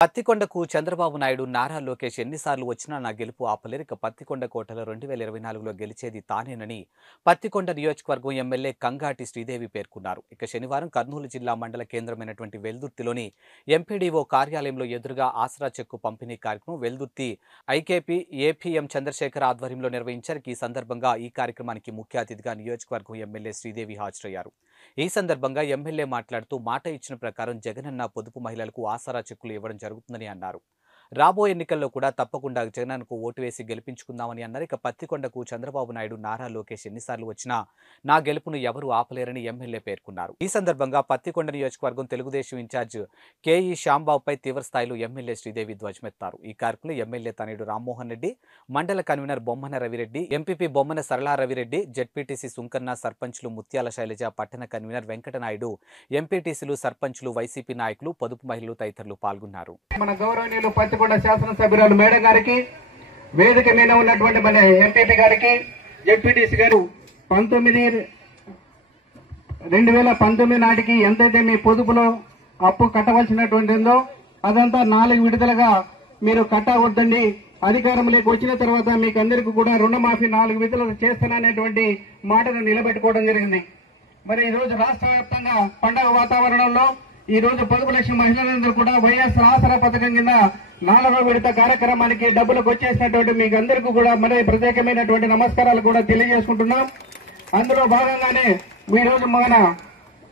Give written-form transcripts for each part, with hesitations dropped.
పత్తికొండకు చంద్రబాబు నాయుడు నారా లోకేష్ ఎన్నిసార్లు వచ్చినా నా గెలుపు ఆపలేరు. ఇక పత్తికొండ కోటలో 2024లో గెలిచేది తానేనని పత్తికొండ నియోజకవర్గం ఎమ్మెల్యే కంగాటి శ్రీదేవి పేర్కొన్నారు. ఇక శనివారం కర్నూలు జిల్లా మండల కేంద్రమైనటువంటి వెల్దుర్తిలోని ఎంపీడీఓ కార్యాలయంలో ఎదురుగా ఆసరా చెక్కు పంపిణీ కార్యక్రమం వెల్దుర్తి ఐకేపీ ఏపీఎం చంద్రశేఖర్ ఆధ్వర్యంలో నిర్వహించారు. ఈ సందర్భంగా ఈ కార్యక్రమానికి ముఖ్య అతిథిగా నియోజకవర్గం ఎమ్మెల్యే శ్రీదేవి హాజరయ్యారు. ఈ సందర్భంగా ఎమ్మెల్యే మాట్లాడుతూ మాట ఇచ్చిన ప్రకారం జగనన్న పొదుపు మహిళలకు ఆసరా చెక్కులు ఇవ్వడం జరుగుతుందని అన్నారు. రాబోయే ఎన్నికల్లో కూడా తప్పకుండా జగనన్నకు ఓటు వేసి గెలిపించుకుందామని అన్నారు. ఇక పత్తికొండకు చంద్రబాబు నాయుడు నారా లోకేష్ ఎన్నిసార్లు వచ్చినా నా గెలుపును ఎవరూ ఆపలేరని ఎమ్మెల్యే పేర్కొన్నారు. ఈ సందర్భంగా పత్తికొండ నియోజకవర్గం తెలుగుదేశం ఇన్ఛార్జ్ కేఈ శ్యాంబాబుపై తీవ్రస్థాయిలో ఎమ్మెల్యే శ్రీదేవి ధ్వజమెత్తారు. ఈ కార్యక్రమంలో ఎమ్మెల్యే తనయుడు రామ్మోహన్ రెడ్డి, మండల convener Bommana Ravireddy, MPP Bommana Sarala Ravireddy, ZPTC Sunkanna, సర్పంచ్లు ముత్యాల శైలజ, పట్టణ కన్వీనర్ వెంకటనాయుడు, ఎంపీటీసీలు, సర్పంచ్లు, వైసీపీ నాయకులు, పొదుపు మహిళలు తదితరులు పాల్గొన్నారు. మన గౌరవనీయులు పత్తికొండ శాసనసభ్యురాలు మేడం గారికి, వేదిక మీద ఉన్నటువంటి మన ఎంపీపీ గారికి, జెడ్పీటీసీ గారు 2019 నాటికి ఎంతైతే మీ పొదుపులో అప్పు కట్టవలసినటువంటిదో అదంతా 4 విడతలుగా మీరు కట్టవద్దండి. అధికారంలోకి వచ్చిన తర్వాత మీకు అందరికీ కూడా రుణమాఫీ 4 విడతలు చేస్తాననేటువంటి మాటను నిలబెట్టుకోవడం జరిగింది. మరి ఈ రోజు రాష్ట్ర వ్యాప్తంగా పండగ వాతావరణంలో ఈ రోజు 10 లక్షల మహిళలందరూ కూడా వైఎస్ఆర్ ఆసరా పథకం కింద 4వ విడత కార్యక్రమానికి డబ్బులకు వచ్చేసినటువంటి మీకు అందరికీ కూడా మరి ప్రత్యేకమైనటువంటి నమస్కారాలు కూడా తెలియజేసుకుంటున్నాం. అందులో భాగంగానే ఈ రోజు మన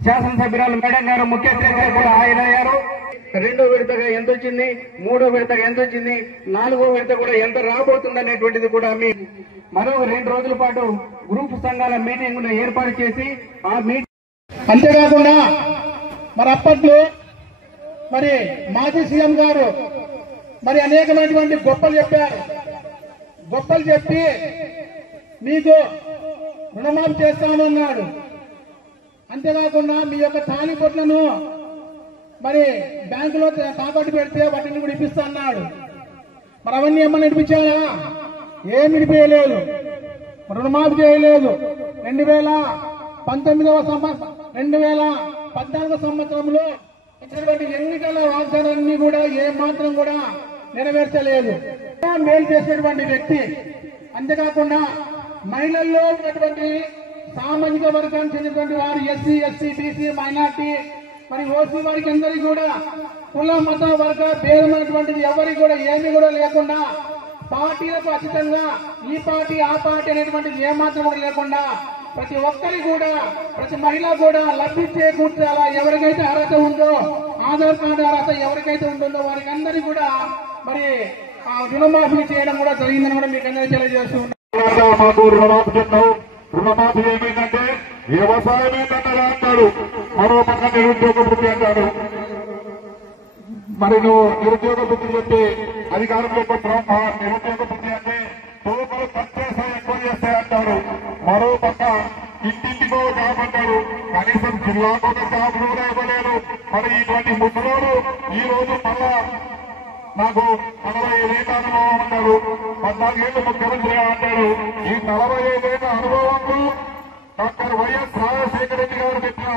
శాసనసభ్యురాలు మేడం గారు ముఖ్య అతిథిగా కూడా హాజరయ్యారు. 2వ విడతగా ఎంత వచ్చింది, 3వ విడతగా ఎంత వచ్చింది, 4వ విడత కూడా ఎంత రాబోతుంది అనేటువంటిది కూడా మీ మరో 2 రోజుల పాటు గ్రూప్ సంఘాల మీటింగ్ ఏర్పాటు చేసి ఆ మీటింగ్ అంతేకాకుండా మరి అప్పట్లో మరి మాజీ సీఎం గారు మరి అనేకమైనటువంటి గొప్పలు చెప్పారు. గొప్పలు చెప్పి మీకు రుణమాఫీ చేస్తానన్నాడు. అంతేకాకుండా మీ యొక్క తాళి పొట్లను మరి బ్యాంకులో తాకట్టు పెడితే వాటిని కూడా ఇప్పిస్తా అన్నాడు. మరి అవన్నీ ఏమన్నా ఇప్పించాలా? ఏమి ఇడిపోయలేదు, రుణమాఫీ చేయలేదు. 2014 సంవత్సరంలో ఇచ్చినటువంటి ఎన్నికల వాగ్దానాన్ని కూడా ఏ మాత్రం కూడా నెరవేర్చలేదు. మేలు చేసినటువంటి వ్యక్తి. అంతేకాకుండా మహిళల్లో ఉన్నటువంటి సామాజిక వర్గానికి చెందినటువంటి వారు ఎస్సీ, ఎస్టీ, బీసీ, మైనార్టీ మరి ఓసీ వారికి అందరికీ కూడా కుల మత వర్గ భేదమైనటువంటిది ఎవరికి కూడా ఏమీ కూడా లేకుండా పార్టీలకు అతీతంగా ఈ పార్టీ ఆ పార్టీ అనేటువంటిది ఏమాత్రం కూడా లేకుండా ప్రతి ఒక్కరి కూడా ప్రతి మహిళ కూడా లబ్ధి చేకూర్చాలా. ఎవరికైతే అర్హత ఉందో ఆధార్ కార్డు అర్హత ఎవరికైతే ఉంటుందో వారికి అందరికీ కూడా మరి రుణమాఫీ చేయడం కూడా జరిగిందని కూడా మీకు అందరికీ తెలియజేస్తూ ఉన్నాం. రుణమాఫీ ఏమైందంటే వ్యవసాయం ఏంటన్నదా అంటాడు, మరో పక్క నిరుద్యోగ వృత్తి అంటాడు. మరి నువ్వు నిరుద్యోగ వృత్తి చెప్పి అధికారంలోకి వచ్చిన నిరుద్యోగ వృత్తి అంటే తోపులు పనిచేస్తాయి, ఎక్కువ చేస్తాయంటాడు. మరో పక్క ఇంటింటికో జాబ్ అంటాడు, కనీసం జిల్లాకు ఒక జాబ్ కూడా ఇవ్వలేదు. మరి ఇటువంటి ముసలోడు ఈ రోజు మళ్ళా నాకు 45 ఏళ్ల అనుభవం అంటాడు, 14 ఏళ్లు ముఖ్యమంత్రిగా అంటాడు. ఈ 45 ఏళ్ల అనుభవంలో డాక్టర్ వైఎస్ రాజశేఖర రెడ్డి గారు పెట్టిన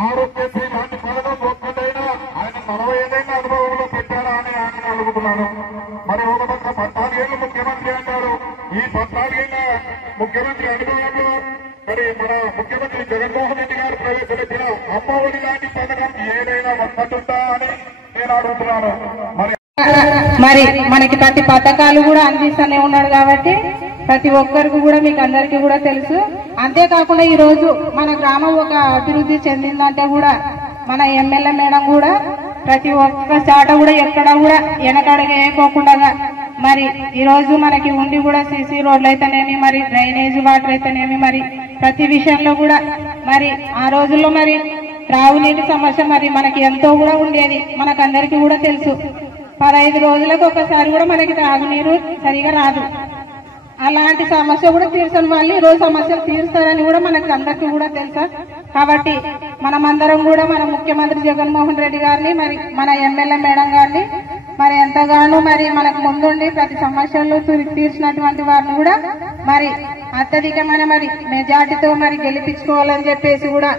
ఆరోగ్యశ్రీ లాంటి పథకం ఒక్కటైనా ఆయన 45 ఏళ్ల అనుభవంలో పెట్టారా అని ఆయన అడుగుతున్నాను. మరి ఒక పక్క 14 ఏళ్లు ముఖ్యమంత్రి అంటారు. ఈ 14 ఏళ్ల ముఖ్యమంత్రి అనుభవంలో మరి మన ముఖ్యమంత్రి జగన్మోహన్ రెడ్డి గారు ప్రవేశపెట్టిన అమ్మఒడి లాంటి పథకం ఏదైనా ఒక్కటుందా అని నేను అడుగుతున్నాను. మరి మనకి ప్రతి పథకాలు కూడా అందిస్తూనే ఉన్నాడు కాబట్టి ప్రతి ఒక్కరికి కూడా మీకు అందరికీ కూడా తెలుసు. అంతేకాకుండా ఈ రోజు మన గ్రామం ఒక అభివృద్ధి చెందిందంటే కూడా మన ఎమ్మెల్యే మేడం కూడా ప్రతి ఒక్క చాట కూడా ఎక్కడ కూడా వెనకడుగు వేయకోకుండా మరి ఈ రోజు మనకి ఉండి కూడా సీసీ రోడ్లు అయితేనేమి, మరి డ్రైనేజ్ వాటర్ అయితేనేమి, మరి ప్రతి విషయంలో కూడా మరి ఆ రోజుల్లో మరి త్రాగునీటి సమస్య మరి మనకి ఎంతో కూడా ఉండేది. మనకు అందరికీ కూడా తెలుసు. 15 రోజులకు ఒకసారి కూడా మనకి తాగునీరు సరిగా రాదు. అలాంటి సమస్య కూడా తీర్చని వాళ్ళు ఈ రోజు సమస్యలు తీరుస్తారని కూడా మనకు అందరికీ కూడా తెలుసా. కాబట్టి మనమందరం కూడా మన ముఖ్యమంత్రి జగన్మోహన్ రెడ్డి గారిని మరి మన ఎమ్మెల్యే మేడం గారిని మరి ఎంతగానో మరి మనకు ముందుండి ప్రతి సమస్యలు తీర్చినటువంటి వారిని కూడా మరి అత్యధికమైన మరి మెజార్టీతో మరి గెలిపించుకోవాలని చెప్పేసి కూడా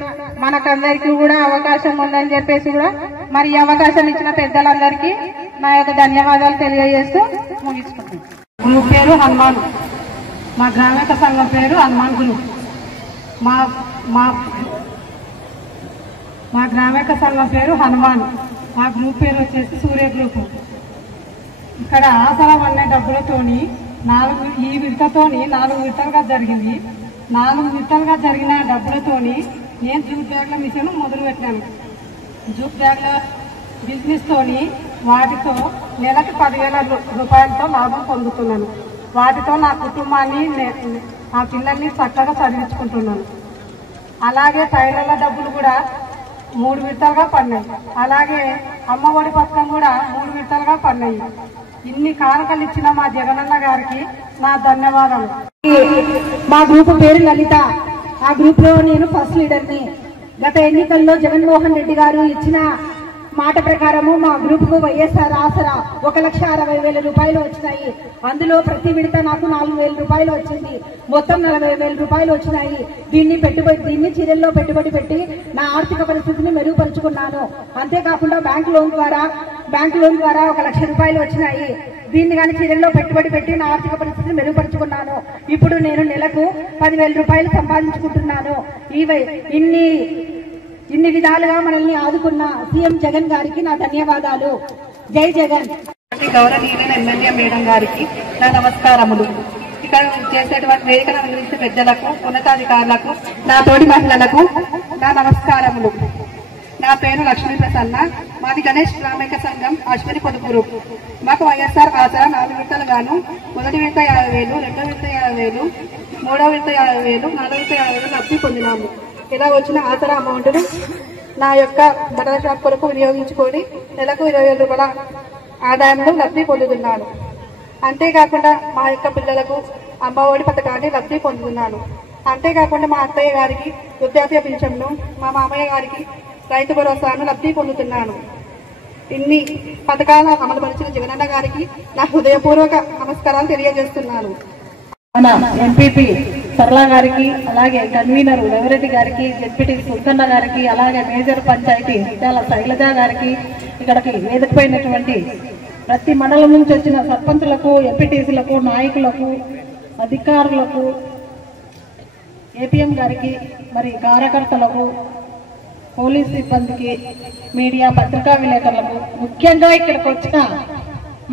మనకందరికీ కూడా అవకాశం ఉందని చెప్పేసి కూడా మరి అవకాశం ఇచ్చిన పెద్దలందరికీ నా యొక్క ధన్యవాదాలు తెలియజేస్తూ ముగించుకుంటున్నాను. గ్రూప్ పేరు హనుమాన్. మా గ్రామీణ సంఘం పేరు హనుమాన్ గ్రూప్. మా మా మా గ్రామీణ సంఘం పేరు హనుమాన్. మా గ్రూప్ పేరు వచ్చేసి సూర్య గ్రూప్. ఇక్కడ ఆసరా అనే డబ్బులతోని ఈ విడతతోని 4 విడతలుగా జరిగింది. 4 విడతలుగా జరిగిన డబ్బులతోని నేను జూట్ బ్యాగ్ల మిషన్ మొదలు పెట్టాను. జూట్ బ్యాగ్ల బిజినెస్ తోని వాటితో నెలకు 10,000 రూపాయలతో లాభం పొందుతున్నాను. వాటితో నా కుటుంబాన్ని నా పిల్లల్ని చక్కగా చదివించుకుంటున్నాను. అలాగే టైలర్ల డబ్బులు కూడా 3 విడతలుగా పడినాయి. అలాగే అమ్మఒడి పథకం కూడా 3 విడతలుగా పడినాయి. ఇన్ని కానుకలు ఇచ్చిన మా జగనన్న గారికి నా ధన్యవాదాలు. మా గ్రూప్ పేరు లలిత. ఆ గ్రూప్ లో నేను ఫస్ట్ లీడర్ని. గత ఎన్నికల్లో జగన్మోహన్ రెడ్డి గారు ఇచ్చిన మాట ప్రకారము మా గ్రూప్ కు వైఎస్ఆర్ ఆసరా 1,60,000 రూపాయలు వచ్చినాయి. అందులో ప్రతి విడత నాకు 4,000 రూపాయలు వచ్చింది. మొత్తం 40,000 రూపాయలు వచ్చినాయి. దీన్ని చీరల్లో పెట్టుబడి పెట్టి నా ఆర్థిక పరిస్థితిని మెరుగుపరుచుకున్నాను. అంతేకాకుండా బ్యాంక్ లోన్ ద్వారా 1,00,000 రూపాయలు వచ్చినాయి. దీన్ని కానీ చీరల్లో పెట్టుబడి పెట్టి నా ఆర్థిక పరిస్థితిని మెరుగుపరుచుకున్నాను. ఇప్పుడు నేను నెలకు 10,000 రూపాయలు సంపాదించుకుంటున్నాను. ఇన్ని విధాలుగా మనల్ని ఆదుకున్న సీఎం జగన్ గారికి నా ధన్యవాదాలు. జై జగన్. గౌరవనీయులైన ఎమ్మెల్యే మేడం గారికి నా నమస్కారములు. ఇక్కడ చేసేటువంటి వేదికను అందించే పెద్దలకు, ఉన్నతాధికారులకు, నా తోటి మహిళలకు నా నమస్కారములు. నా పేరు లక్ష్మీ ప్రసన్న. మాది గణేష్ గ్రామీణ సంఘం అశ్విని పొదుపు గ్రూప్. మాకు వైఎస్ఆర్ ఆసరా 4 విడతలుగాను మొదటి విడత 50,000, రెండో విడత 50,000, మూడో విడత 50,000, నాలుగో విడత 50,000 లబ్ధి పొందినాము. ఇలా వచ్చిన ఆసరా అమౌంట్ను నా యొక్క బట్టల షాప్ కొరకు వినియోగించుకొని నెలకు 20,000 రూపాయల ఆదాయంలో లబ్ధి పొందుతున్నాను. అంతేకాకుండా మా యొక్క పిల్లలకు అమ్మఒడి పథకాన్ని లబ్ధి పొందుతున్నాను. అంతేకాకుండా మా అత్తయ్య గారికి వృద్ధాప్య పింఛన్ను, మా మామయ్య గారికి రైతు భరోసాను లబ్ధి పొందుతున్నాను. ఇన్ని పథకాలను అమలుపరిచిన జగనన్న గారికి నా హృదయపూర్వక నమస్కారాలు తెలియజేస్తున్నాను. మన ఎంపీపీ సరళ గారికి, అలాగే కన్వీనర్ రేవరెడ్డి గారికి, డిప్యూటీ సుల్కన్న గారికి, అలాగే మేజర్ పంచాయతీ విద్యాల శైలజ గారికి, ఇక్కడికి వేదికపైనటువంటి ప్రతి మండలం నుంచి వచ్చిన సర్పంచులకు, ఎంపీటీసీలకు, నాయకులకు, అధికారులకు, ఏపీఎం గారికి, మరి కార్యకర్తలకు, పోలీస్ సిబ్బందికి, మీడియా పత్రికా విలేకరులకు, ముఖ్యంగా ఇక్కడికి వచ్చిన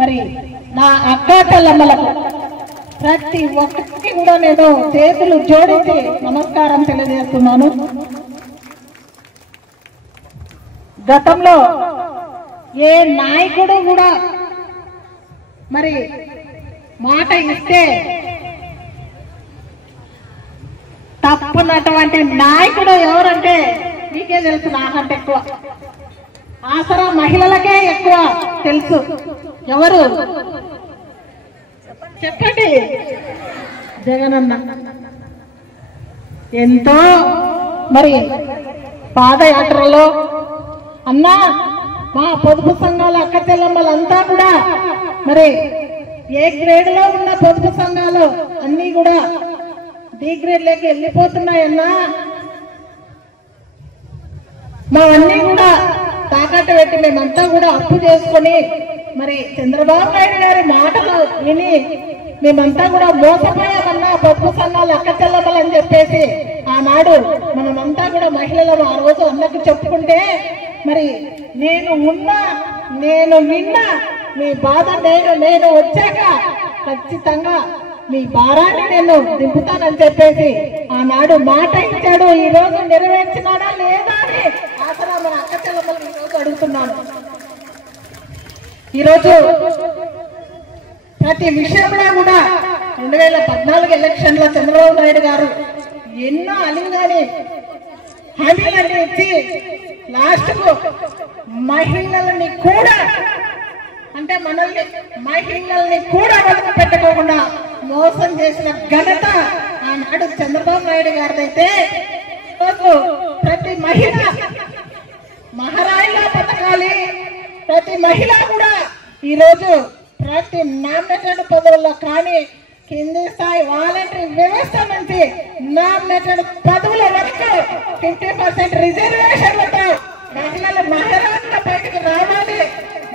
మరి నా అక్కా చెల్లెమ్మలకు ప్రతి ఒక్కరికి కూడా నేను చేతులు జోడించి నమస్కారం తెలియజేస్తున్నాను. గతంలో ఏ నాయకుడు కూడా మరి మాట ఇస్తే తప్పున్నటువంటి నాయకుడు ఎవరంటే మీకే తెలుసు, నాకంటే ఎక్కువ. ఆసరా మహిళలకే ఎక్కువ తెలుసు. ఎవరు చెప్పండి? జగనన్న. ఎంతో మరి పాదయాత్రలో అన్నా మా పొదుపు సంఘాల అక్క చెల్లెమ్మలంతా కూడా మరి ఏ గ్రేడ్ లో ఉన్న పొదుపు సంఘాలు అన్ని కూడా డి గ్రేడ్ లోకి వెళ్ళిపోతున్నాయన్నా, మావన్నీ కూడా తాకట్టు పెట్టి మేమంతా కూడా అప్పు చేసుకొని మరి చంద్రబాబు నాయుడు గారి మాటలు విని మేమంతా కూడా మోసపోయామన్నా పొదుపు సంఘాలు అక్క చెల్లెమ్మలని చెప్పేసి ఆనాడు మనమంతా కూడా మహిళలను ఆ రోజు అన్నకు చెప్పుకుంటే మరి నేను విన్నా మీ బాధ నేను వచ్చాక ఖచ్చితంగా మీ భారాన్ని నేను దింపుతానని చెప్పేసి ఆనాడు మాట ఇచ్చాడు. ఈ రోజు నెరవేర్చినాడా లేదా అని ఆసరా మన అక్క చెల్లెమ్మలు ఈ రోజు అడుగుతున్నాను. ఈరోజు ప్రతి విషయంలో కూడా 2014 ఎలక్షన్ లో చంద్రబాబు నాయుడు గారు ఎన్నో అలింగాని హామీలన్నీ ఇచ్చి లాస్ట్ కు మహిళల్ని కూడా అంటే మహిళల్ని కూడా వదిలి పెట్టుకోకుండా మోసం చేసిన ఘనత ఆనాడు చంద్రబాబు నాయుడు గారిదైతే ఈరోజు ప్రతి మహిళ మహారాయిలా బతకాలి. ప్రతి మహిళ కూడా ఈరోజు ప్రతి నామినేటెడ్ పదవుల్లో కానీ కింది స్థాయి వాలంటరీ వ్యవస్థ నుంచి నామినేటెడ్ పదవుల వరకు 50% రిజర్వేషన్లతో మహిళలు మహారాజుల బయటకు రావాలి.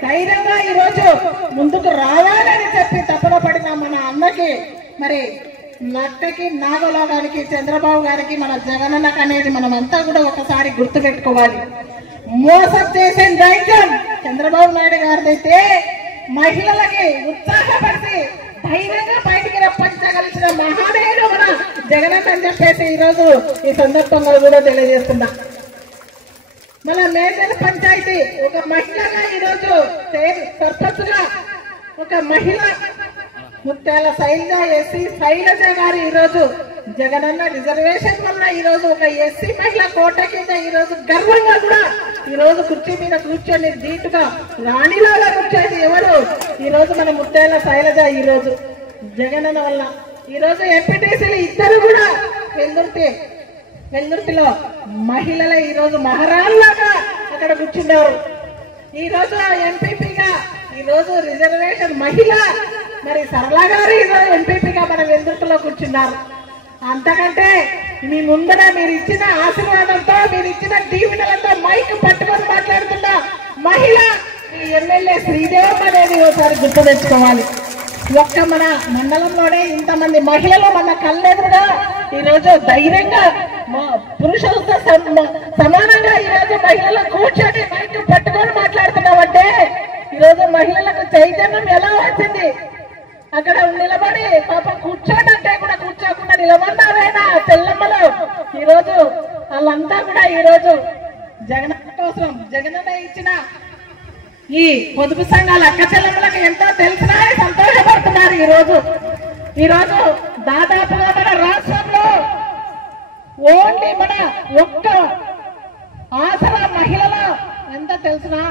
ధైర్యంగా ఈరోజు ముందుకు రావాలని చెప్పి తపన పడిన మన అన్నకి మరి నక్కకి నాగలోగానికి చంద్రబాబు గారికి మన జగనన్నకు అనేది మనం అంతా కూడా ఒకసారి గుర్తు పెట్టుకోవాలి. మోసం చేసే ధైర్యం చంద్రబాబు నాయుడు గారిదైతే మహిళలకి ఉత్సాహపరిచి ధైర్యంగా బయటికి రప్పించగలిసిన మహానీయుడు మన జగనన్న అని చెప్పేసి ఈరోజు ఈ సందర్భంగా కూడా తెలియజేస్తున్నా. మన మేజర్ పంచాయతీ ఒక మహిళగా ఈరోజు సర్పంచ్గా ఒక మహిళ ముత్యాల శైలజ ఎస్సీ శైలజ గారు ఈరోజు జగనన్న రిజర్వేషన్ వల్ల ఈరోజు ఒక ఎస్సీ మహిళ కోట కింద ఈరోజు గర్వంగా కూడా ఈరోజు కుర్చీ మీద కూర్చొని ధీటుగా రాణిలాగా కూర్చొని ఎవరు ఈరోజు మన ముత్యాల శైలజ ఈరోజు జగనన్న వల్ల ఈరోజు ఎంపీటీసీలు ఇద్దరు కూడా వెల్దుర్తిలో మహిళల ఈరోజు మహారాణిలాగా అక్కడ కూర్చున్నారు. ఈరోజు ఎంపీపీగా ఈరోజు రిజర్వేషన్ మహిళ మరి సరళ గారు ఈరోజు ఎంపీపీగా మన వెల్దుర్తిలో కూర్చున్నారు. అంతకంటే మీ ముందర మీరు ఇచ్చిన ఆశీర్వాదంతో మీరు ఇచ్చిన దీవెనలతో మైక్ పట్టుకొని మాట్లాడుతున్న మహిళ ఈ ఎమ్మెల్యే శ్రీదేవ్ అనేది ఒకసారి గుర్తు తెచ్చుకోవాలి. ఒక్క మన మండలంలోనే ఇంతమంది మహిళలు మన కళ్ళెదురుగా ఈరోజు ధైర్యంగా పురుషులతో సమానంగా ఈరోజు మహిళలు కూర్చొని మైక్ పట్టుకొని మాట్లాడుతున్నామంటే ఈరోజు మహిళలకు చైతన్యం ఎలా వచ్చింది? అక్కడ నిలబడి పాపం కూర్చోడంటే కూడా కూర్చోకుండా నిలబడ్డారైనా తెల్లమ్మలు ఈరోజు వాళ్ళంతా కూడా ఈరోజు జగనన్న కోసం జగనన్న ఇచ్చిన ఈ పొదుపు సంఘాల అక్క చెల్లెమ్మలకు ఎంతో తెలిసినా సంతోషపడుతున్నారు. ఈరోజు దాదాపుగా మన రాష్ట్రంలో ఓన్లీ మన ఒక్క ఆసరా మహిళల ఎంత తెలిసినా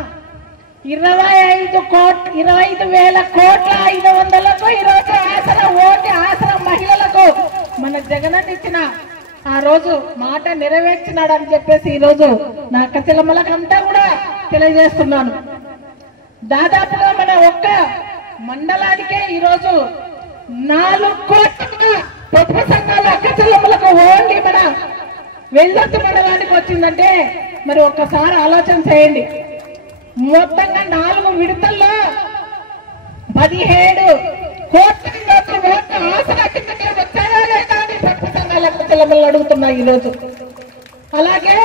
25,000 కోట్ల 500లకు ఈరోజు ఆసరా ఓన్లీ ఆసరా మహిళలకు మన జగనన్న ఇచ్చిన ఆ రోజు మాట నెరవేర్చినాడు అని చెప్పేసి ఈరోజు నా అక్క చెల్లెమ్మలకంతా కూడా తెలియజేస్తున్నాను. దాదాపుగా మన ఒక్క మండలానికే ఈరోజు 4 కోట్ల పొదుపు సంఘాల అక్క చెల్లెమ్మలకు ఓన్లీ మన వెల్దుర్తి మండలానికి వచ్చిందంటే మరి ఒక్కసారి ఆలోచన చేయండి. మొత్తంగా 4 విడతల్లో 17 కోట్ల ఆసరా కిందకే వచ్చాయా లేదా అని పొదుపు సంఘాల అక్క చెల్లెమ్మలు అడుగుతున్నాయి ఈరోజు. అలాగే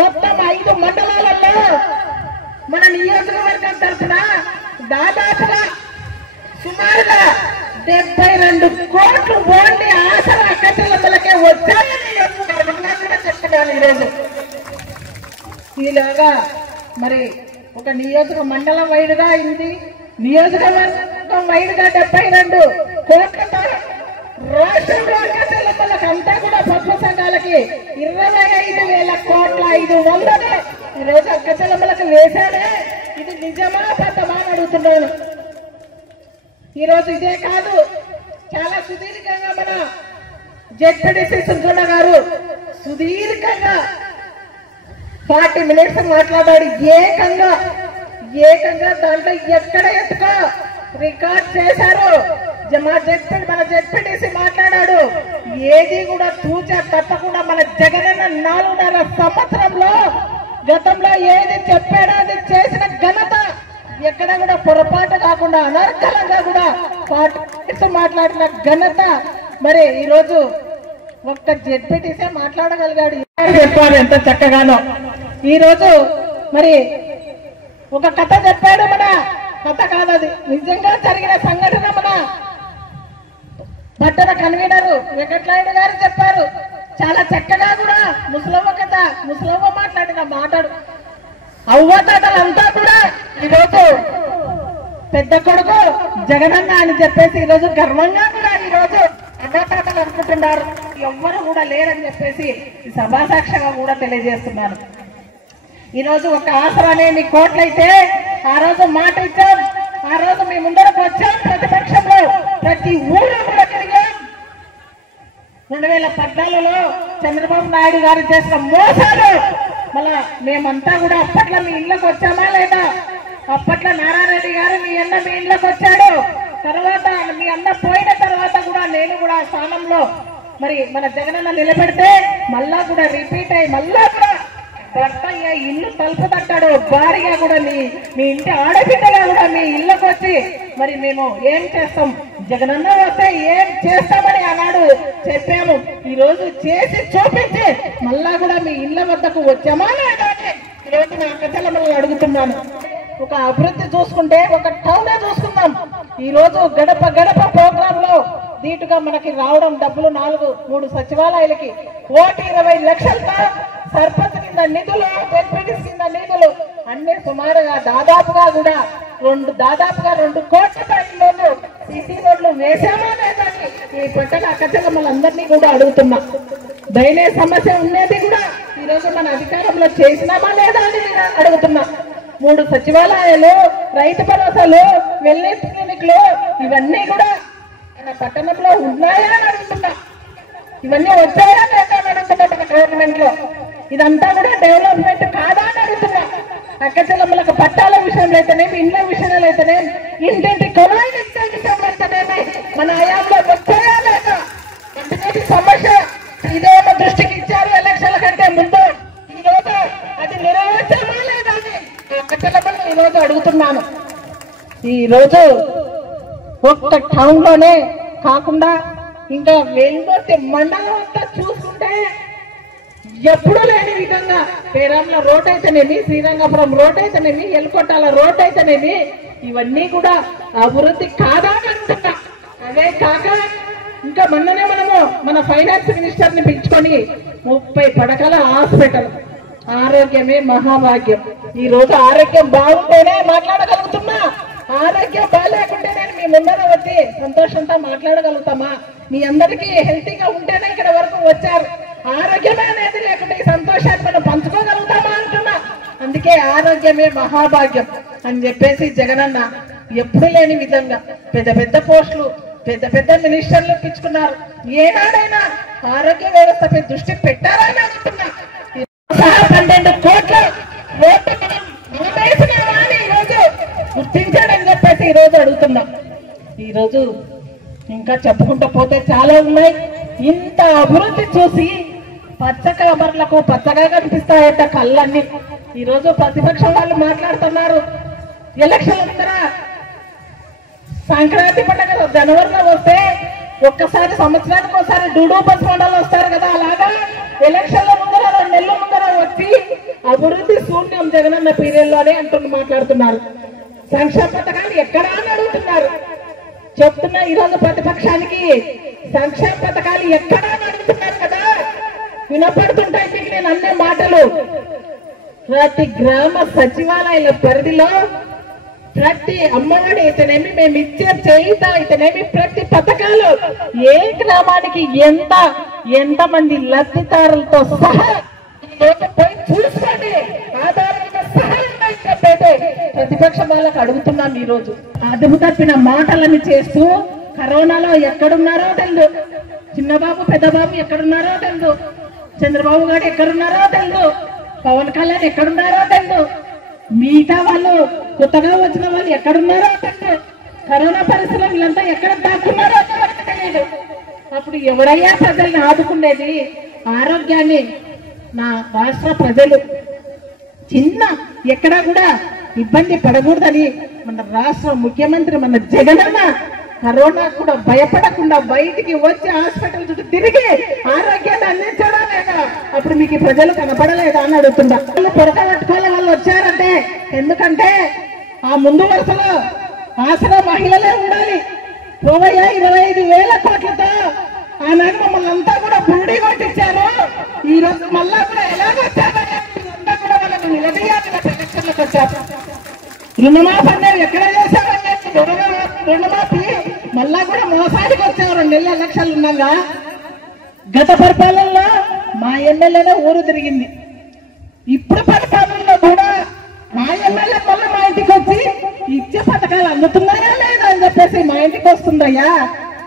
మొత్తం 5 మండలాలలో మన నియోజకవర్గం తరఫున దాదాపుగా సుమారుగా 72 కోట్లు ఓన్లీ ఆసరా అక్క చెల్లెమ్మలకే వచ్చాయని చెప్తున్నాను ఈరోజు. ఇలాగా మరి ఒక నియోజక మండలం వైడ్గా అయింది, నియోజకవర్గం వైడ్గా 72 కోట్లతో రాష్ట్రంలో అక్క చెల్లెమ్మలకు అంతా కూడా పొదుపు సంఘాలకి 25,000 కోట్ల 500 ఈరోజు అక్క చెల్లెమ్మలకు వేశాడే. ఇది నిజమా అబద్ధమా అని అడుగుతున్నాను. ఈరోజు ఇదే కాదు, చాలా సుదీర్ఘంగా మన జెడ్పీటీసీ సుందరన్న గారు సుదీర్ఘంగా 40 మినిట్స్ మాట్లాడాడు. ఏకంగా దాంట్లో ఎక్కడ ఎత్తుకో రికార్డ్ చేశారు. మన జెడ్పీటీసీ మాట్లాడాడు. ఏది కూడా తూచా తప్పకుండా మన జగనన్న 4.5 సంవత్సరంలో గతంలో ఏది చెప్పాడో అది చేసిన ఘనత ఎక్కడ కూడా పొరపాటు కాకుండా అనర్గళంగా కూడా మాట్లాడిన ఘనత మరి ఈరోజు ఒక్క జెడ్పీటీసీ మాట్లాడగలిగాడు. చెప్పారు ఎంత చక్కగానో. ఈరోజు మరి ఒక కథ చెప్పాడు. మన కథ కాదది, నిజంగా జరిగిన సంఘటన మన పట్టణ కన్వీనర్ వెంకటనాయుడు గారు చెప్పారు. చాలా చక్కగా కూడా ముసలమ్మ కథ, ముసలమ్మ మాట్లాడిన మాటలు అవ్వతాతలంతా కూడా ఈరోజు పెద్ద కొడుకు జగనన్న అని చెప్పేసి ఈరోజు గర్వంగా కూడా ఈరోజు అవ్వతాతలు అనుకుంటున్నారు. ఎవ్వరు కూడా లేరని చెప్పేసి ఈ సభాసాక్షిగా కూడా తెలియజేస్తున్నాను. ఈరోజు ఒక ఆసరానే మీ కోట్లయితే ఆ రోజు మాట ఇచ్చాం, ఆ రోజు మీ ముందరకు వచ్చాం. ప్రతిపక్షంలో ప్రతి ఊరు కూడా తిరిగాం. 2014లో చంద్రబాబు నాయుడు గారు చేసిన మోసాలు మళ్ళా మేమంతా కూడా అప్పట్లో మీ ఇళ్ళకి వచ్చామా లేదా? అప్పట్లో నారాయణరెడ్డి గారు మీ అన్న మీ ఇళ్ళకి వచ్చాడు. తర్వాత మీ అన్న పోయిన తర్వాత కూడా నేను కూడా స్థానంలో మరి మన జగనన్న నిలబెడితే మళ్ళా కూడా రిపీట్ అయ్యి మళ్ళా కూడా భర్త ఇల్లు తలుపు తట్టాడు, భారీగా కూడా మీ ఇంటి ఆడబిడ్డగా కూడా మీ ఇళ్ళకి వచ్చి మరి మేము ఏం చేస్తాం, జగనన్న వస్తే ఏం చేస్తామని ఆనాడు చెప్పాము. ఈ రోజు చేసి చూపించి మళ్ళా కూడా మీ ఇళ్ళ వద్దకు వచ్చామా లేదా అని ఈరోజు నా అక్కచెల్లెమ్మల్ని అడుగుతున్నాను. ఒక అభివృద్ధి చూసుకుంటే ఒక టౌనే చూసుకుందాం. ఈ రోజు గడప గడప ప్రోగ్రామ్ లో దీటుగా మనకి రావడం డబ్బులు 3 సచివాలయాలకి 1,20 లక్షలతో సర్పంచ్ కింద నిధులు, డెప్యూటీస్ కింద నిధులు అన్ని సుమారుగా దాదాపుగా 2 కోట్ల రూపాయలు సిసి రోడ్లు వేసామా లేదని ఈ పట్టణ అక్కచెల్లమ్మలందరినీ కూడా అడుగుతున్నా. డ్రైనేజ్ సమస్య ఉండేది కూడా ఈ రోజు మన అధికారంలో చేసినామా లేదా అని అడుగుతున్నా. 3 సచివాలయాలు, రైతు భరోసాలు, వెల్నెస్ క్లినిక్లు ఇవన్నీ కూడా మన పట్టణంలో ఉన్నాయా అని అడుగుతున్నా. ఇవన్నీ వచ్చాయా లేదా అని అడుగుతున్నా మన గవర్నమెంట్ లో. ఇదంతా కూడా డెవలప్మెంట్ కాదా అని అడుగుతున్నా. అక్కచెల్లమ్మలకు పట్టాల విషయంలో అయితేనేమి, ఇండ్ల విషయంలో అయితేనేమి, ఇంటింటి కొలాయి విషయంలో అయితేనేమి మన హయాంలో వచ్చాయా లేదా? ఇంటి సమస్య ఇదే దృష్టికి ఇచ్చారు ఎలక్షన్ల కంటే ముందు. ఈ రోజు అది నెరవేర్చామా లేదా అని అక్కచెల్లమ్మలను ఈ రోజు అడుగుతున్నాను. ఈ రోజు ఒక్క టౌన్ లోనే కాకుండా ఇంకా వెల్లుర్తి మండలం అంతా చూసుకుంటే ఎప్పుడూ లేని విధంగా పేరాంల రోడ్ అయితేనేమి, శ్రీరంగపురం రోడ్ అయితేనేమి, ఎల్కొట్టాల రోడ్ అయితేనేమి ఇవన్నీ కూడా అభివృద్ధి కాదా అంటున్నా. అదే కాక ఇంకా మొన్ననే మనము మన ఫైనాన్స్ మినిస్టర్ ని పిలుచుకొని 30 పడకల హాస్పిటల్, ఆరోగ్యమే మహాభాగ్యం. ఈ రోజు ఆరోగ్యం బాగుంటేనే మాట్లాడగలుగుతున్నా. ఆరోగ్యం బాగాలేకుంటే నేను మీ ముందర వచ్చి సంతోషంతో మాట్లాడగలుగుతామా? మీ అందరికీ హెల్తీగా ఉంటేనే ఇక్కడ వరకు వచ్చారు. ఆరోగ్యమే అనేది లేకుంటే ఈ సంతోషాన్ని మనం పంచుకోగలుగుతామా అంటున్నా. అందుకే ఆరోగ్యమే మహాభాగ్యం అని చెప్పేసి జగనన్న ఎప్పుడు లేని విధంగా పెద్ద పెద్ద పోస్టులు, పెద్ద పెద్ద మినిస్టర్లు ఇప్పించుకున్నారు. ఏనాడైనా ఆరోగ్య వ్యవస్థపై దృష్టి పెట్టారా అని అడుగుతున్నా. 12 కోట్ల ఈరోజు గుర్తించాడని చెప్పేసి ఈరోజు అడుగుతున్నాం. ఈరోజు ఇంకా చెప్పుకుంటూ పోతే చాలా ఉన్నాయి. ఇంత అభివృద్ధి చూసి పచ్చ కబర్లకు పచ్చగా కనిపిస్తాయట కళ్ళన్నీ. ఈరోజు ప్రతిపక్షం వాళ్ళు మాట్లాడుతున్నారు, ఎలక్షన్ ముందర సంక్రాంతి పండుగ జనవరిలో వస్తే ఒక్కసారి సంవత్సరానికి ఒకసారి డూడూ బస్ మండలం వస్తారు కదా, అలాగా ఎలక్షన్ల ముందర 2 నెలల ముందర వచ్చి అభివృద్ధి శూన్యం జగనన్న పీరియడ్ లోనే అంటూ మాట్లాడుతున్నారు. సంక్షేమ పథకాలు ఎక్కడా అని అడుగుతున్నారు. చెప్తున్నా ఈరోజు ప్రతిపక్షానికి సంక్షేమ పథకాలు ఎక్కడా అని అడుగుతున్నారు కదా. వినపడుతుంటాయి మీకు నేను అనే మాటలు. ప్రతి గ్రామ సచివాలయాల పరిధిలో ప్రతి అమ్మఒడి అయితేనేమి, మేము ఇచ్చే చేయుత అయితేనేమి, ప్రతి పథకాలు ఏ గ్రామానికి ఎంతమంది లబ్ధిదారులతో సహా పోయి చూసుకోండి, ఆధారంగా సహాయం చెప్పేది ప్రతిపక్షం వాళ్ళకి అడుగుతున్నాం. ఈ రోజు అదుపు తప్పిన మాటలను చేస్తూ కరోనాలో ఎక్కడున్నారో తెలుసు, చిన్నబాబు పెద్దబాబు ఎక్కడున్నారో తెలుసు, చంద్రబాబు గారు ఎక్కడున్నారో తెలుసు, పవన్ కళ్యాణ్ ఎక్కడున్నారో తెలుసు, మిగతా వాళ్ళు కొత్తగా వచ్చిన వాళ్ళు ఎక్కడున్నారో తెలుసు, కరోనా పరిస్థితుల్లో వీళ్ళంతా ఎక్కడ దాక్కున్నారో తెలియదు. అప్పుడు ఎవరయ్యా ప్రజల్ని ఆదుకునేది? ఆరోగ్యాన్ని నా రాష్ట్ర ప్రజలు ఎక్కడా కూడా ఇబ్బంది పడకూడదని మన రాష్ట్ర ముఖ్యమంత్రి మన జగనన్న కరోనా కూడా భయపడకుండా బయటికి వచ్చి హాస్పిటల్ చుట్టూ తిరిగి ఆరోగ్యాన్ని అందించడా లేదా? అప్పుడు మీకు ప్రజలు కనపడలేదా అని అడుగుతుందా? వాళ్ళు పొరక పట్టుకోవాలి వాళ్ళు వచ్చారంటే. ఎందుకంటే ఆ ముందు వరుసలో ఆసరా మహిళలే ఉండాలి. 25,000 కోట్లతో ఆనాడు మమ్మల్ని అంతా కూడా బుడి కొట్టించారు. ఈ రోజు మళ్ళా కూడా ఎలాగొచ్చారని అంతా కూడా వాళ్ళని నిలదీయాలి. ఎలక్షన్లకు వచ్చారు. రుణమాఫీ అనేది ఎక్కడ చేశారని రుణమాఫీ మళ్ళా కూడా మోసానికి వచ్చారు. 2 నెలల ఎలక్షన్లు ఉన్నాగా గత పరిపాలనలో మా ఎమ్మెల్యేనే ఊరు తిరిగింది. ఇప్పుడు పరిపాలనలో కూడా మా ఎమ్మెల్యే మళ్ళీ మా ఇంటికి వచ్చి ఇచ్చే పథకాలు అందుతున్నాయా లేదా అని చెప్పేసి మా ఇంటికి వస్తుందయ్యా.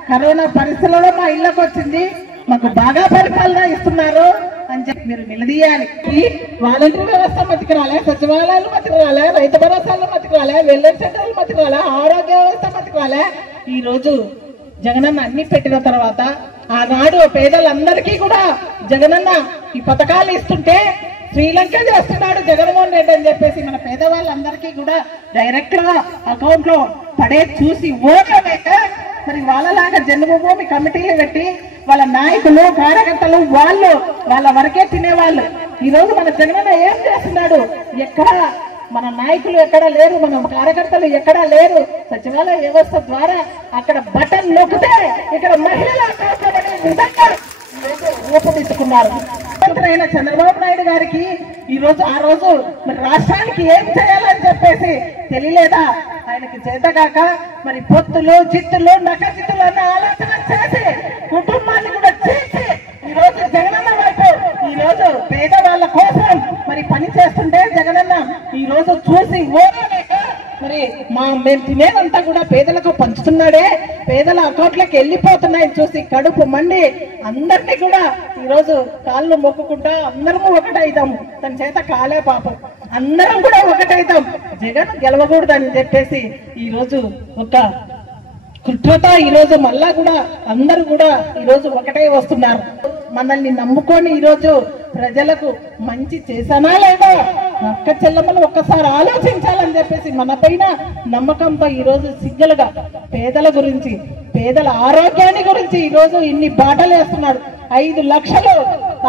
కరోనా పరిస్థితుల్లో మా ఇళ్ళకి వచ్చింది, మాకు బాగా పరిపాలన ఇస్తున్నారు అని చెప్పి మీరు నిలదీయాలి. వాలంటీర్ వ్యవస్థ మతికి రాలే, సచివాలయాలు మతికి రాలే, రైతు భరోసాలు మతికి రాలే, వెల్నెస్ సెంటర్లు మతికి రాలే, ఆరోగ్య వ్యవస్థ మతికి రాలే. ఈ రోజు జగనన్న అన్ని పెట్టిన తర్వాత ఆనాడు పేదలందరికీ కూడా జగనన్న ఈ పథకాలు ఇస్తుంటే శ్రీలంక చేస్తున్నాడు జగన్మోహన్ రెడ్డి అని చెప్పేసి మన పేదవాళ్ళందరికీ కూడా డైరెక్ట్ గా అకౌంట్ లో పడే చూసి ఓట్లేక మరి వాళ్ళలాగా జన్మభూమి కమిటీలు పెట్టి వాళ్ళ నాయకులు కార్యకర్తలు వాళ్ళు వాళ్ళ వరకే తినేవాళ్ళు. ఈ రోజు మన జగనన్న ఏం చేస్తున్నాడు? ఎక్కడ మన నాయకులు ఎక్కడా లేరు, మన కార్యకర్తలు ఎక్కడా లేరు. సచివాలయ వ్యవస్థ ద్వారా అక్కడ బటన్ నొక్కితే ఇక్కడ మహిళల విధంగా రూపొందించుకున్నారు. ముఖ్యమంత్రి చంద్రబాబు నాయుడు గారికి ఈ రోజు ఆ రోజు మరి రాష్ట్రానికి ఏం చేయాలని చెప్పేసి తెలియలేదా? ఆయనకి చేతగాక మరి పొత్తులు చిత్తులు నకచిత్తులు అన్న ఆలోచన చేసి కుటుంబాన్ని కూడా చేసి ఈ రోజు జగనన్న వైపు ఈ రోజు పేదవాళ్ళ కోసం మరి పని చేస్తుంటే జగనన్న ఈ రోజు చూసి ఓడలేక మరి మేము తినేదంతా కూడా పేదలకు పంచుతున్నాడే, పేదల అకౌంట్లకు వెళ్ళిపోతున్నాయని చూసి కడుపు మండి అందరినీ కూడా ఈ రోజు కాళ్ళు మొక్కుకుంటా అందరము ఒకటైతాము. తన చేత కాలే పాపం అందరం కూడా ఒకటైతాం, జగన్ గెలవకూడదని చెప్పేసి ఈ రోజు ఒక కుట్రతో ఈ రోజు మళ్ళా కూడా అందరూ కూడా ఈ రోజు ఒకటే వస్తున్నారు. మనల్ని నమ్ముకొని ఈ రోజు ప్రజలకు మంచి చేశానా లేదా అక్క చెల్లెమ్మలు ఒక్కసారి ఆలోచించాలని చెప్పేసి మన పైన నమ్మకంతో ఈ రోజు సిగ్గులుగా పేదల గురించి పేదల ఆరోగ్యాన్ని గురించి ఈ రోజు ఇన్ని బాటలు వేస్తున్నాడు. 5 లక్షలు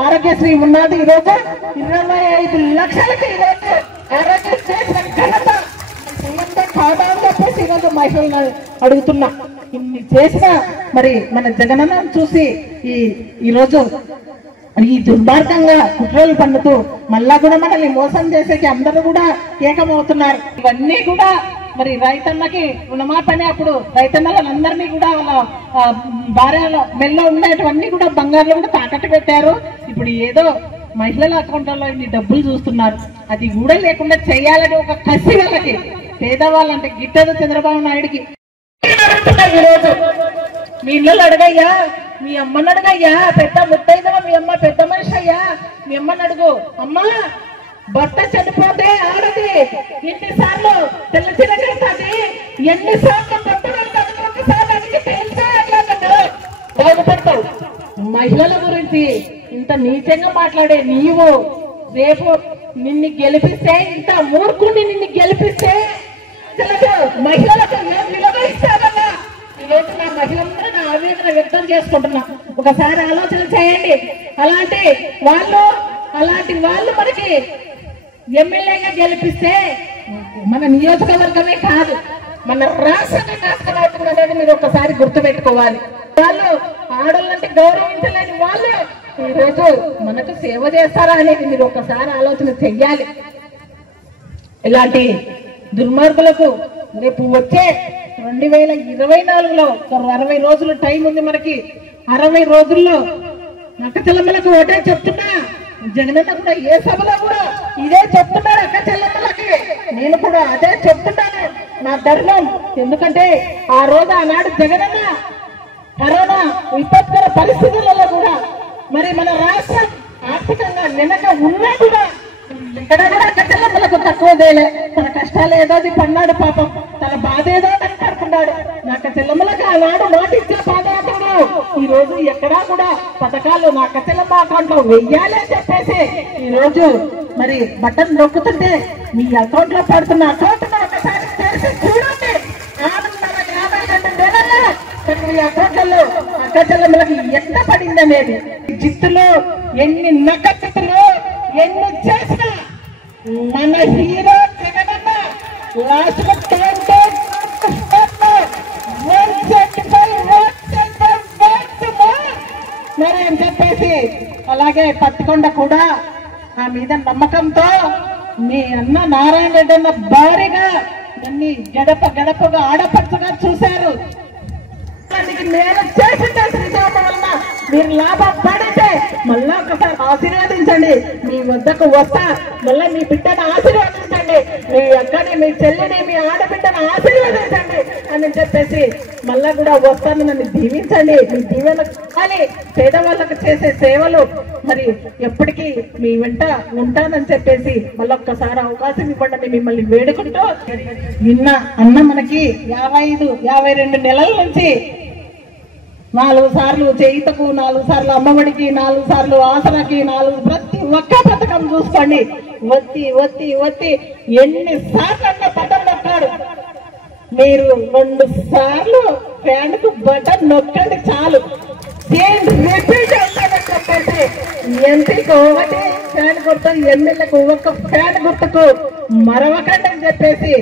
ఆరోగ్యశ్రీ ఉన్నది, ఈ రోజు 25 లక్షలకి ఈ రోజు ఆరోగ్యం చేసిన ఘనత కాదా అని చెప్పేసి ఈ రోజు మహిళలను అడుగుతున్నా. ఇన్ని చేసిన మరి మన జగనన్నను చూసి ఈ రోజు ఈ దుర్మార్గంగా కుట్రలు పన్నుతూ మళ్ళా కూడా మనల్ని మోసం చేసేకి అందరూ కూడా ఏకమవుతున్నారు. ఇవన్నీ కూడా మరి రైతన్నకి రుణమాపనే అప్పుడు రైతన్నలందరినీ కూడా వాళ్ళ భార్యల మెల్లో ఉండేటివన్నీ కూడా బంగారులో కూడా తాకట్టు పెట్టారు. ఇప్పుడు ఏదో మహిళల అకౌంట్లలో ఇన్ని డబ్బులు చూస్తున్నారు. అది కూడా లేకుండా చేయాలని ఒక కసి వాళ్ళకి పేదవాళ్ళంటే గిట్టదు చంద్రబాబు నాయుడికి. ఈరోజు మీ ఇళ్ళలు అడగయ్యా, మీ అమ్మని అడగయ్యా, పెద్ద ముత్తైదవా మీ అమ్మ పెద్ద మనిషి అయ్యా, మీ అమ్మని అడుగు. అమ్మా భర్త చనిపోతే ఆడది ఎన్నిసార్లు తెల్ల చీర కడుతుంది, ఎన్నిసార్లు బాగుపడతావు. మహిళల గురించి ఇంత నీచంగా మాట్లాడే నీవు రేపు నిన్ను గెలిపిస్తే, ఇంత మూర్ఖుని నిన్ను గెలిపిస్తే మహిళలకు విలువ ఇస్తావన్నా ఈ రోజు నా మహిళలందరూ నా ఆవేదన వ్యక్తం చేసుకుంటున్నా. ఒకసారి ఆలోచన చేయండి. అలాంటి వాళ్ళు మనకి ఎమ్మెల్యేగా గెలిపిస్తే మన నియోజకవర్గమే కాదు మన రాష్ట్రాన్ని నాశనం అవుతుంది అనేది మీరు ఒకసారి గుర్తుపెట్టుకోవాలి. వాళ్ళు ఆడవాళ్ళంటే గౌరవించలేని వాళ్ళు ఈ రోజు మనకు సేవ చేస్తారా అనేది మీరు ఒకసారి ఆలోచన చెయ్యాలి. ఇలాంటి దుర్మార్గులకు రేపు వచ్చే 2024లో 60 రోజులు టైం ఉంది మనకి. 60 రోజుల్లో అక్క చెల్లెమ్మలకు ఒకటే చెప్తున్నా, జగనన్న కూడా ఏ సభలో కూడా ఇదే చెప్తున్నారు అక్క చెల్లెమ్మలకి. నేను కూడా అదే చెప్తున్నాను, నా ధర్మం. ఎందుకంటే ఆ రోజు ఆనాడు జగనన్న కరోనా విపత్కర పరిస్థితులలో కూడా మరి మన రాష్ట్రం ఆర్థికంగా వెనక ఉన్నా కూడా ఇక్కడ కూడా అక్క చెల్లెమ్మలకు తక్కువ చేయలే. తన కష్టాలు ఏదో పన్నాడు పాపం, తన బాధ ఏదో అనుకున్నాడు. నాకు చెల్లెమ్మలకు ఆనాడు నోటిచ్చే పాదయాత్రలు ఈ రోజు ఎక్కడా కూడా పథకాలు నా అక్క చెల్లెమ్మ అకౌంట్ లో వెయ్యాలి అని చెప్పేసి ఈ రోజు మరి బటన్ నొక్కుతుంటే మీ అకౌంట్ లో పడుతున్న అకౌంట్ ఒకసారి చేసి చూడండి. 652 నెలల్లో మీ అకౌంట్లలో అక్క చెల్లెమ్మలకి ఎంత పడింది అనేది. జిత్తులు ఎన్ని నకచిత్తులు ఎన్ని చేసినా మన హీరో జగనన్న లాస్ట్ మరి అని చెప్పేసి అలాగే పత్తికొండ కూడా నా మీద నమ్మకంతో మీ అన్న నారాయణ రెడ్డి అన్న భారీగా అన్ని గడపగా ఆడపడుచుగా చూశారు. నేను చేసిందే శ్రీరామ వల్ల మీరు లాభం పడితే మళ్ళా ఒకసారి ఆశీర్వదించండి. మీ వద్దకు వస్తా, మళ్ళీ మీ బిడ్డను ఆశీర్వదించండి, మీ అక్కని మీ చెల్లిని మీ ఆడబిడ్డను ఆశీర్వదించండి అని చెప్పేసి మళ్ళా కూడా వస్తాను. నన్ను దీవించండి, మీ దీవెన కానీ పేదవాళ్ళకు చేసే సేవలు మరి ఎప్పటికీ మీ వెంట ఉంటానని చెప్పేసి మళ్ళీ ఒక్కసారి అవకాశం ఇవ్వండి మిమ్మల్ని వేడుకుంటూ. నిన్న అన్న మనకి 52 నెలల నుంచి 4 సార్లు చేయితకు, 4 సార్లు అమ్మఒడికి, 4 సార్లు ఆసరాకి, 4 ప్రతి ఒక్క పథకం చూసుకోండి. ఒత్తి ఒత్తి ఒత్తి ఎన్నిసార్లు అన్న బటన్ నొక్కాడు. మీరు 2 సార్లు ఫ్యాన్ కు బటన్ నొక్కండి చాలు. రిపీట్ అవుతామని చెప్పేసి ఎంపీకి ఒకటి ఫ్యాన్ గుర్తు, ఎమ్మెల్యేకు ఒక ఫ్యాన్ గుర్తుకు మరొకటి అని చెప్పేసి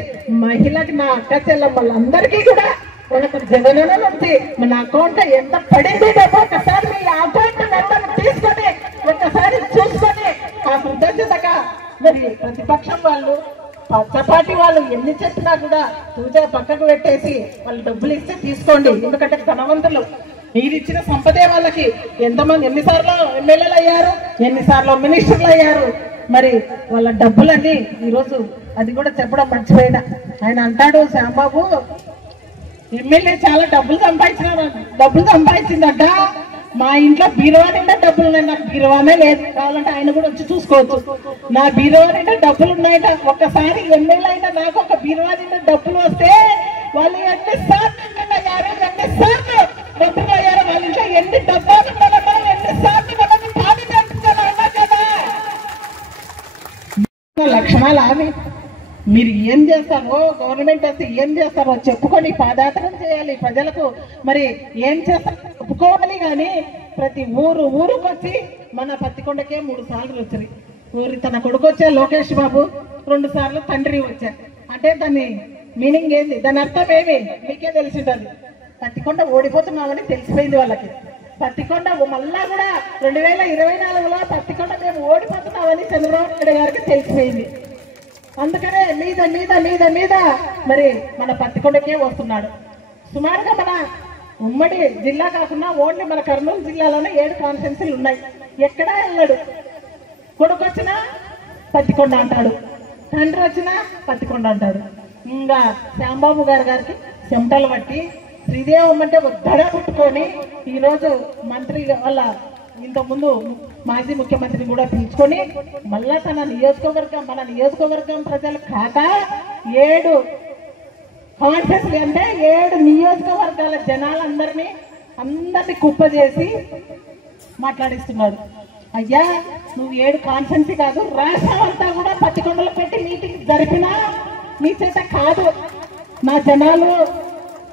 మహిళకి నా అక్క చెల్లమ్మలందరికీ కూడా మనకు జగనన్న నుంచి మన అకౌంట్ ఎంత పడింది డబ్బు ఒకసారి మీ అకౌంట్ నెంబర్ తీసుకొని ఒకసారి చూసుకొని ఆ కృతజ్ఞతగా మరి ప్రతిపక్షం వాళ్ళు పచ్చపాటి వాళ్ళు ఎన్ని చెప్పినా కూడా తూచా పక్కకు పెట్టేసి వాళ్ళు డబ్బులు ఇస్తే తీసుకోండి. ఎందుకంటే ధనవంతులు మీరు ఇచ్చిన సంపదే వాళ్ళకి ఎంతమంది ఎన్నిసార్లు ఎమ్మెల్యేలు అయ్యారు, ఎన్నిసార్లు మినిస్టర్లు అయ్యారు. మరి వాళ్ళ డబ్బులన్నీ ఈరోజు అది కూడా చెప్పడం మర్చిపోయినా. ఆయన అంటాడు శ్యాంబాబు ఎమ్మెల్యే చాలా డబ్బులు సంపాదించిందట, మా ఇంట్లో బీరువా నిండా డబ్బులు ఉన్నాయి, నాకు బీరువానే లేదు, కావాలంటే ఆయన కూడా వచ్చి చూసుకోవచ్చు. నా బీరువా నిండా డబ్బులు ఉన్నాయట. ఒక్కసారి ఎమ్మెల్యే అయినా నాకు ఒక బీరువా నిండా డబ్బులు వస్తే వాళ్ళు ఎన్నిసార్లు అయ్యారు, ఎన్నిసార్లు డబ్బులు అయ్యారు, వాళ్ళ ఇంట్లో ఎన్ని డబ్బాలు ఎన్నిసార్లు కదా లక్షణాలు ఆమె. మీరు ఏం చేస్తారో గవర్నమెంట్ వస్తే ఏం చేస్తారో చెప్పుకొని పాదయాత్ర చేయాలి ప్రజలకు. మరి ఏం చేస్తారో చెప్పుకోవాలి. కానీ ప్రతి ఊరుకు వచ్చి మన పత్తికొండకే 3 సార్లు వచ్చారు. తన కొడుకు వచ్చే లోకేష్ బాబు 2 సార్లు తండ్రి వచ్చారు. అంటే దాని మీనింగ్ ఏంది, దాని అర్థం ఏమి మీకే తెలిసి ఉంటుంది. పత్తికొండ ఓడిపోతున్నామని తెలిసిపోయింది వాళ్ళకి. పత్తికొండ మళ్ళా కూడా 2024లో పత్తికొండ మేము ఓడిపోతున్నామని చంద్రబాబు నాయుడు గారికి తెలిసిపోయింది. అందుకనే మీద మీద మీద మీద మరి మన పత్తికొండకే వస్తున్నాడు. సుమారుగా మన ఉమ్మడి జిల్లా కాకుండా ఓన్లీ మన కర్నూలు జిల్లాలోనే 7 కాన్స్టిట్యున్సీలు ఉన్నాయి. ఎక్కడా వెళ్ళాడు. కొడుకు వచ్చినా పత్తికొండ అంటాడు, తండ్రి వచ్చినా పత్తికొండ అంటాడు. ఇంకా శ్యాంబాబు గారికి చెమటలు పట్టి శ్రీదేవం అంటే దడ పుట్టుకొని ఈరోజు మంత్రి వాళ్ళ ఇంతకుముందు మాజీ ముఖ్యమంత్రిని కూడా పిలుచుకొని మళ్ళా మన నియోజకవర్గం ప్రజలు కాక 7 కాన్స్టిట్యున్సీ అంటే 7 నియోజకవర్గాల జనాలందరినీ కుప్ప చేసి మాట్లాడిస్తున్నాడు. అయ్యా నువ్వు 7 కాన్స్టిట్యున్సీ కాదు, రాష్ట్రం అంతా కూడా పత్తికొండలు పెట్టి మీటింగ్ జరిపినా మీ చేత కాదు. నా జనాలు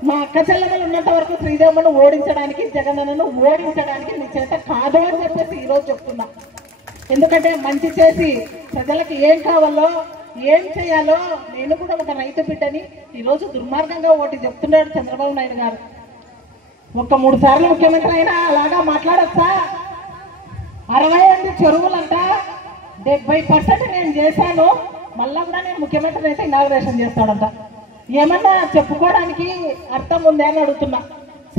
మా అక్క చెల్లెలు ఉన్నంత వరకు శ్రీదేవమ్మను ఓడించడానికి, జగనన్నను ఓడించడానికి మీ చేత కాదు అని చెప్పేసి ఈరోజు చెప్తున్నా. ఎందుకంటే మంచి చేసి ప్రజలకు ఏం కావాలో ఏం చేయాలో నేను కూడా ఒక రైతు బిడ్డని ఈరోజు దుర్మార్గంగా ఒకటి చెప్తున్నాడు చంద్రబాబు నాయుడు గారు. 3 సార్లు ముఖ్యమంత్రి అయినా అలాగా మాట్లాడచ్చా? 68 చెరువులంట 70% నేను చేశాను, మళ్ళా కూడా నేను ముఖ్యమంత్రి అయితే ఇనాగ్రేషన్ చేస్తాడంట. ఏమన్నా చెప్పుకోవడానికి అర్థం ఉంది అని అడుగుతున్నా.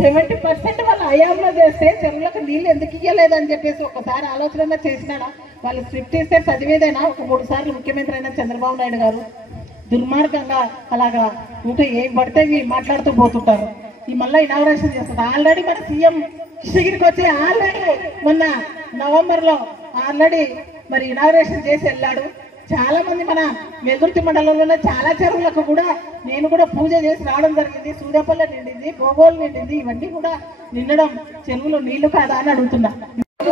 70% వాళ్ళ హయాంలో చేస్తే చెరువులకు నీళ్ళు ఎందుకు ఇయ్యలేదని చెప్పేసి ఒకసారి ఆలోచన చేసినాడా? వాళ్ళు స్క్రిప్ట్ ఇస్తే చదివేదైనా. 3 సార్లు ముఖ్యమంత్రి అయిన చంద్రబాబు నాయుడు గారు దుర్మార్గంగా అలాగా ఇంకా ఏం పడితే మాట్లాడుతూ పోతుంటారు. ఈ మళ్ళీ ఇనాగ్రేషన్ చేస్తారు. ఆల్రెడీ మన సీఎం కృష్ణగిరికి వచ్చి ఆల్రెడీ మొన్న నవంబర్లో ఆల్రెడీ మరి ఇనాగ్రేషన్ చేసి వెళ్ళాడు. చాలా మంది మన వెదుర్తి మండలంలో చాలా చెరువులకు కూడా నేను కూడా పూజ చేసి రావడం జరిగింది. సూర్యాపల్లి నిండింది, బోగోలు నిండింది. ఇవన్నీ కూడా నిండడం చెరువులో నీళ్లు కాదా అని అడుగుతున్నా.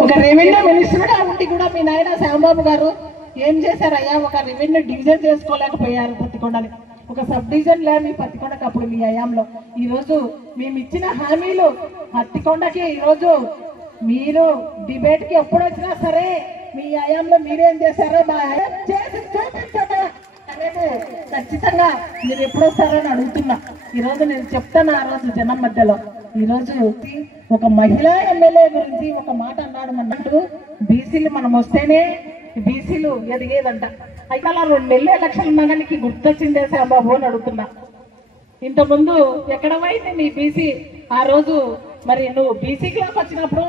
ఒక రెవెన్యూ మినిస్టర్గా ఉండి కూడా మీ నాయన శ్యాంబాబు గారు ఏం చేశారయ్యా? ఒక రెవెన్యూ డివిజన్ చేసుకోలేకపోయారు పత్తికొండని. ఒక సబ్ డివిజన్ లేదు మీ పత్తికొండకి అప్పుడు మీ హయాంలో. ఈరోజు మేము ఇచ్చిన హామీలు పత్తికొండకి ఈరోజు మీరు డిబేట్కి ఎప్పుడు వచ్చినా సరే మీ హయాంలో మీరేం చేశారో మా హయాం చేసి చూపించదా అనేది ఖచ్చితంగా మీరు ఎప్పుడు వస్తారని అడుగుతున్నా. ఈరోజు నేను చెప్తాను ఆ రోజు జనం మధ్యలో. ఈరోజు ఒక మహిళా ఎమ్మెల్యే గురించి ఒక మాట అన్నాడు అన్నట్టు, బీసీలు మనం వస్తేనే బీసీలు ఎదిగేదంట. అయితే అలా 2 నెలలు ఎలక్షన్ ఉన్నాగా నీకు గుర్తొచ్చిందే శ్యాంబాబు అని అడుగుతున్నా. ఇంతకుముందు ఎక్కడ పోయింది నీ బీసీ? ఆ రోజు మరి నువ్వు బీసీలోకి వచ్చినప్పుడు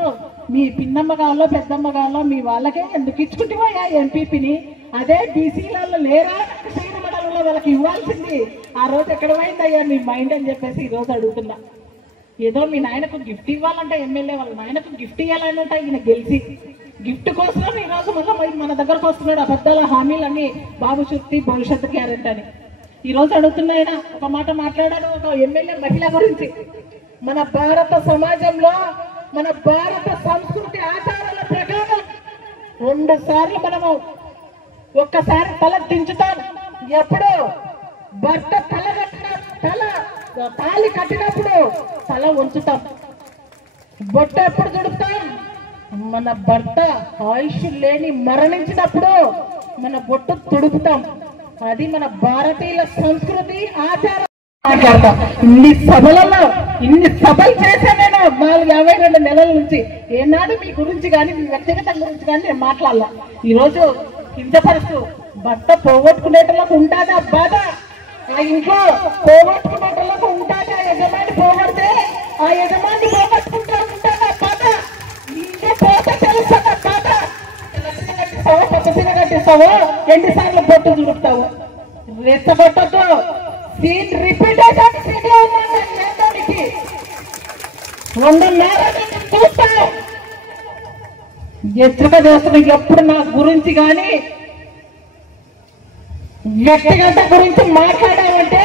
మీ పిన్నమ్మ కావాలో పెద్దమ్మ కావాలో మీ వాళ్ళకే ఎందుకు ఇచ్చుకుంటున్నాయా ఎంపీపీని? అదే బీసీలలో లేరా శ్రీనిమడలలో వాళ్ళకి ఇవ్వాల్సింది? ఆ రోజు ఎక్కడ పోయిందయ్యా మీ మైండ్ అని చెప్పేసి ఈరోజు అడుగుతున్నా. ఏదో మీ నాయనకు గిఫ్ట్ ఇవ్వాలంటే ఎమ్మెల్యే వాళ్ళ నాయనకు గిఫ్ట్ ఇవ్వాలంటే ఈయన గెలిచి గిఫ్ట్ కోసం ఈరోజు మళ్ళీ మన దగ్గరకు వస్తున్నాడు. అబద్ధాల హామీలన్నీ బాబు శక్తి భవిష్యత్తు గ్యారెంటీ అని ఈరోజు అడుగుతున్నా. ఆయన ఒక మాట మాట్లాడాడు ఒక ఎమ్మెల్యే మహిళ గురించి. మన భారత సమాజంలో మన భారత సంస్కృతి ఆచారాల ప్రకారం 2 సార్లు మనము ఒక్కసారి తల దించుతాం. ఎప్పుడు భర్త తాళి కట్టినప్పుడు తల ఉంచుతాం. బొట్టు ఎప్పుడు తుడుపుతాం? మన భర్త ఆయుష్ లేని మరణించినప్పుడు మన బొట్టు తుడుపుతాం. అది మన భారతీయుల సంస్కృతి ఆచారం. మాట్లాడతాం ఇన్ని సభలు చేశా నేను 52 నెలల నుంచి. ఏనాడు మీ గురించి కానీ మీ వ్యక్తిగత గురించి కానీ నేను మాట్లాడాల. ఈరోజు కించపరుస్తూ భర్త పోగొట్టుకునేటలకు ఉంటాదా బాధ? ఆ ఇంట్లో పోగొట్టుకునేటలకు ఉంటాదా? యజమాని పోగొడితే ఆ యజమాని పోగొట్టుకుంటా ఉంటాదా బాధ? ఇంట్లో పోతే తెలుస్తుందా బాధ? పచ్చసీన కట్టిస్తావు, ఎన్నిసార్లు బొట్టు చుడుపుతావు? రెచ్చగొట్టద్దు. సీన్ రిపీట్ అయితే 2.5 చూస్తాను. హెచ్చరిక చేస్తున్నా. ఎప్పుడు నా గురించి కానీ వ్యక్తిగత గురించి మాట్లాడామంటే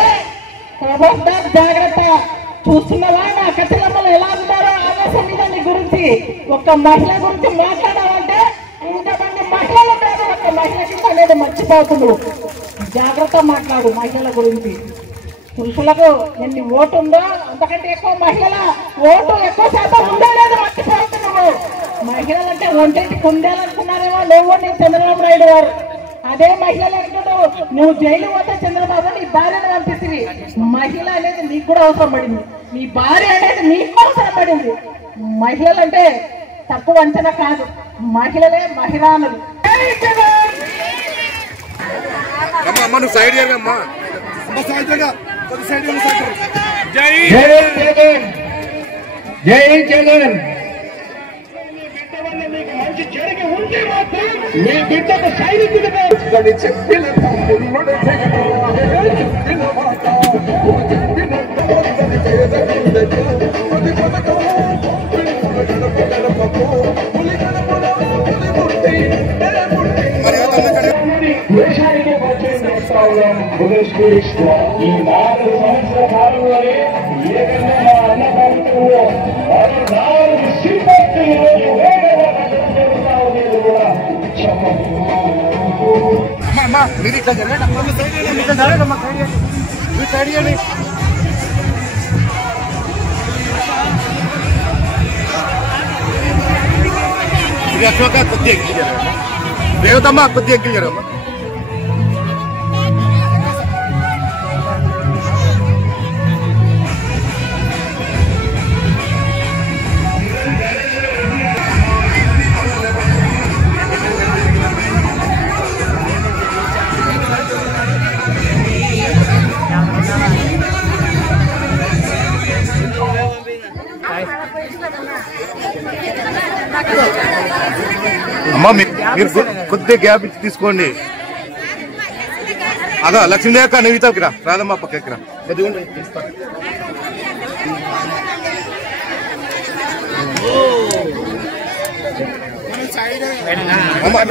ఖబర్దార్ జాగ్రత్త. చూస్తున్నావా నా కథలమ్మలు ఎలా ఉన్నారో ఆవేశం మీద నీ గురించి. ఒక్క మహిళ గురించి మాట్లాడామంటే ఇంతమంది మహిళలు ఉన్నారు. ఒక్క మహిళ కింద అనేది మర్చిపోతున్నావు. జాగ్రత్త మాట్లాడు మహిళల గురించి. పురుషులకు ఎన్ని ఓటు ఉందో అంతకంటే ఎక్కువ మహిళల ఓటు ఎక్కువ శాతం ఉందో లేదో మర్చిపోతున్నావు. మహిళలంటే ఒంటికి కుందేలనుకున్నారేమో లేవో నీ చంద్రబాబు నాయుడు గారు. అదే మహిళలు అంటున్నావు. నువ్వు జైలు పోతే చంద్రబాబు నీ భార్యను పంపిస్తుంది. మహిళ అనేది నీకు కూడా అవసరం పడింది. నీ భార్య అనేది నీకు అవసరం పడింది. మహిళలంటే తక్కువ అంచనా కాదు. మహిళలే మహిళానులు. జై జగన్, జై జగన్. మంచి జరిగి ఉంటే మాత్రం మీ బిడ్డకు సైనికుడిగా చెప్పిన దేశానికి పరిచయం చేస్తా ఉన్నాం. ఈ 4 సంవత్సరాల కాలంలోనే ఏదైనా మా అన్నదాంట్లో 4 శిల్పత్తులు ఈరోజు వేగంగా జరుగుతా ఉండేది కూడా మీరు ఇట్లా జరగండి. అశోక కొద్దిగా ఎక్కి జరగమ్మా. రేవతమ్మా కొద్దిగా ఎక్కి జరగమ్మా. అమ్మా మీరు కొద్దిగా గ్యాప్ ఇచ్చి తీసుకోండి. అదా లక్ష్మీదేవి అక్క నువ్వు ఇతావుకి రాదమ్మా పక్కకి రా. అమ్మా